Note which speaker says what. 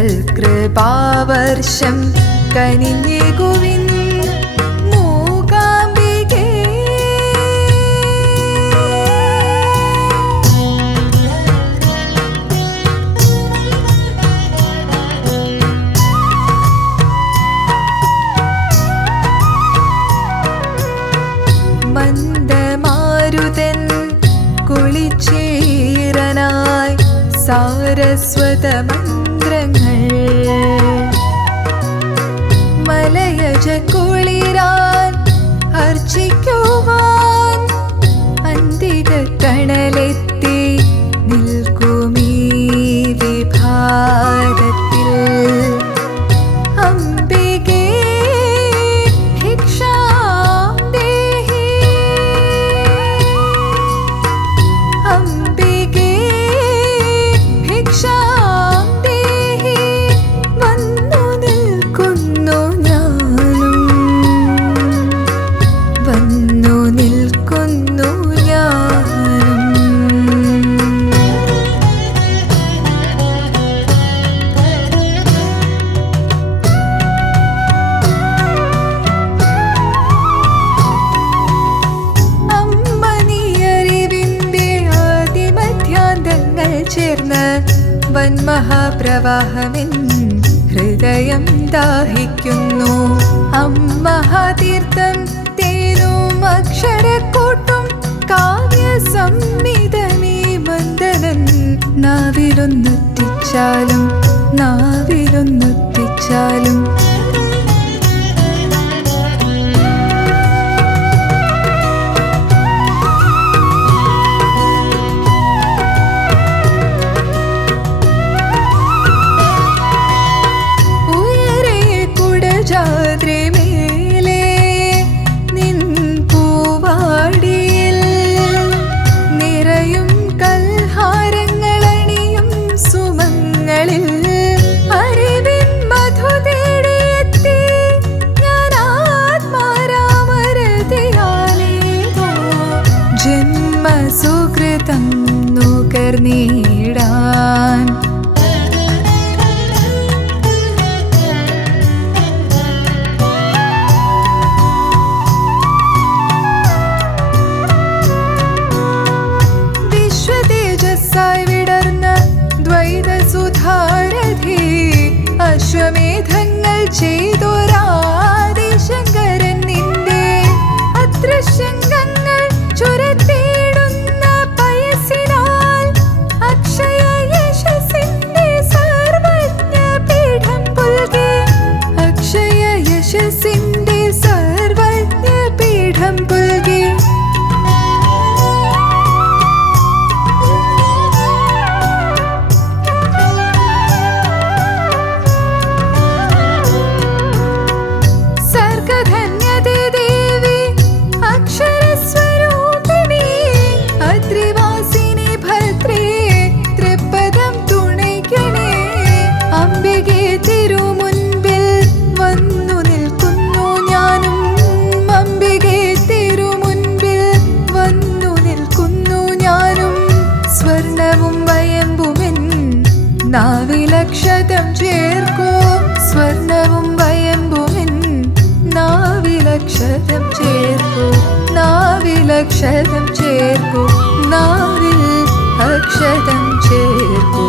Speaker 1: തിങ്കൾ കൃപാവർഷം കനിഞ്ഞേകുവിൻ മന്ദമാരുതൻ സാരസ്വത മന്ത്രങ്ങൾ വന്മഹാപ്രവാഹമെൻ ഹൃദയം ദാഹിക്കുന്നു. അമ്മഹാതീർത്ഥം തേനും അക്ഷരക്കൂട്ടും കാവ്യസംമിതനീ മന്ദനൻ നാവിലൊന്നുത്തിച്ചാലും നാവിലൊന്നുത്തിച്ചാലും നീ അക്ഷതം ചേർക്കൂ നാവിൽ അക്ഷതം ചേർക്കൂ